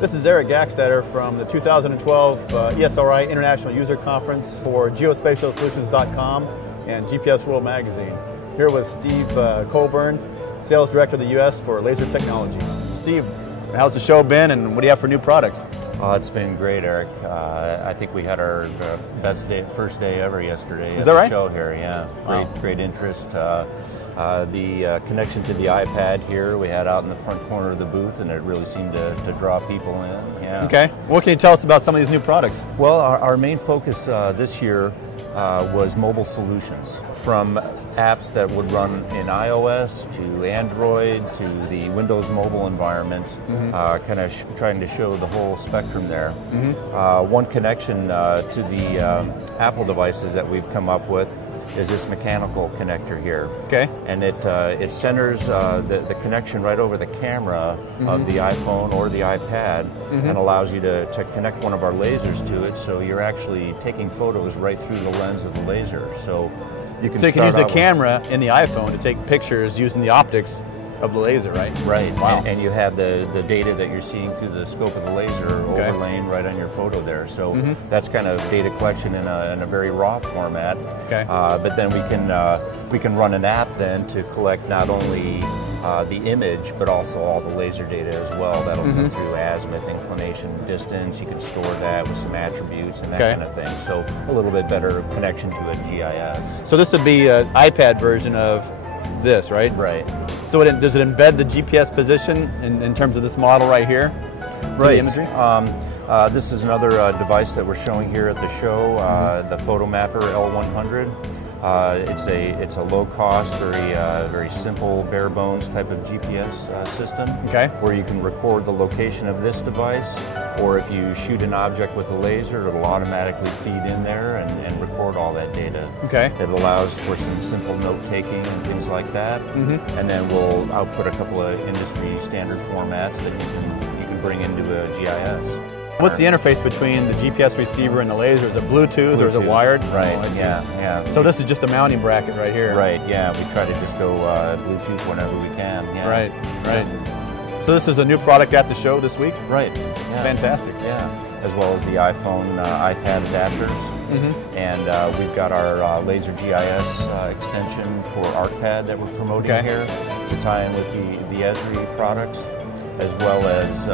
This is Eric Gakstatter from the 2012 Esri International User Conference for Geospatial and GPS World Magazine. Here with Steve Colburn, Sales Director of the U.S. for Laser Technology. Steve, how's the show been and what do you have for new products? It's been great, Eric. I think we had our best day, first day ever yesterday. Is that right? Show here, yeah. Great interest. The connection to the iPad here we had out in the front corner of the booth, and it really seemed to draw people in. Yeah. Okay. What can you tell us about some of these new products? Well, our main focus this year was mobile solutions, from apps that would run in iOS to Android to the Windows mobile environment, kind of trying to show the whole spectrum there. One connection to the Apple devices that we've come up with is this mechanical connector here. Okay. And it centers the connection right over the camera of the iPhone or the iPad and allows you to connect one of our lasers to it, so you're actually taking photos right through the lens of the laser. So you can use the camera in the iPhone to take pictures using the optics of the laser, right? Right. Wow. And you have the data that you're seeing through the scope of the laser overlaying right on your photo there. So that's kind of data collection in a very raw format. Okay. But then we can run an app then to collect not only the image, but also all the laser data as well. That'll come through azimuth, inclination, distance. You can store that with some attributes and that kind of thing. So a little bit better connection to a GIS. So this would be an iPad version of this, right? Right. So does it embed the GPS position in terms of this model right here? Right. The imagery? This is another device that we're showing here at the show, the PhotoMapper L100. It's a low-cost, very simple, bare-bones type of GPS system. Okay. Where you can record the location of this device, or if you shoot an object with a laser, it'll automatically feed in there and record all that data. Okay. It allows for some simple note-taking and things like that. And then we'll output a couple of industry standard formats that you can bring into a GIS. What's the interface between the GPS receiver and the laser? Is it Bluetooth or is it wired? Right, Oh, yeah. So this is just a mounting bracket right here. Right, yeah. We try to just go Bluetooth whenever we can. Yeah. Right. So this is a new product at the show this week? Right. Yeah. Fantastic. Yeah. As well as the iPhone, iPad adapters. And we've got our Laser GIS extension for ArcPad that we're promoting here to tie in with the Esri products, as well as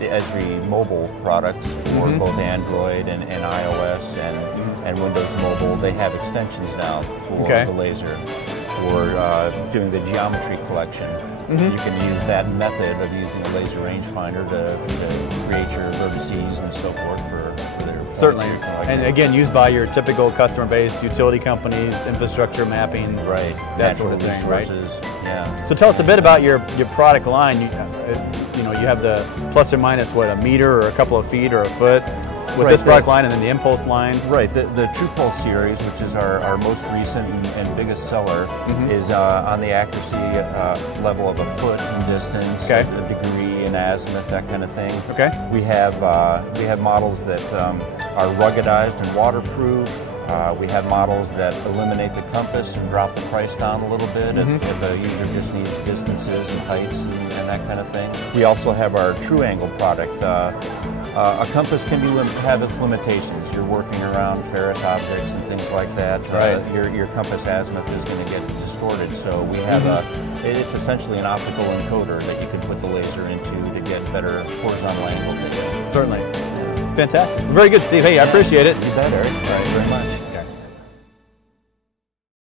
the Esri mobile products for both Android and iOS and Windows Mobile. They have extensions now for the laser for doing the geometry collection. You can use that method of using a laser rangefinder to create your vertices and so forth for their certainly. And again, used by your typical customer base, utility companies, infrastructure mapping, that sort of thing, right? Yeah. So tell us a bit about your product line. You have the plus or minus what, a meter or a couple of feet or a foot with this product line, and then the Impulse line. Right. The TruePulse series, which is our most recent and biggest seller, is on the accuracy level of a foot in distance, a degree in azimuth, that kind of thing. Okay. We have models that are ruggedized and waterproof. We have models that eliminate the compass and drop the price down a little bit if a user just needs distances and heights and that kind of thing. We also have our True Angle product. A compass can have its limitations. You're working around ferrous objects and things like that. Your compass azimuth is going to get distorted. So we have it's essentially an optical encoder that you can put the laser into to get better horizontal angle data. Certainly. Fantastic. Very good, Steve. Hey, I appreciate it. You bet, Eric. Thank you very much.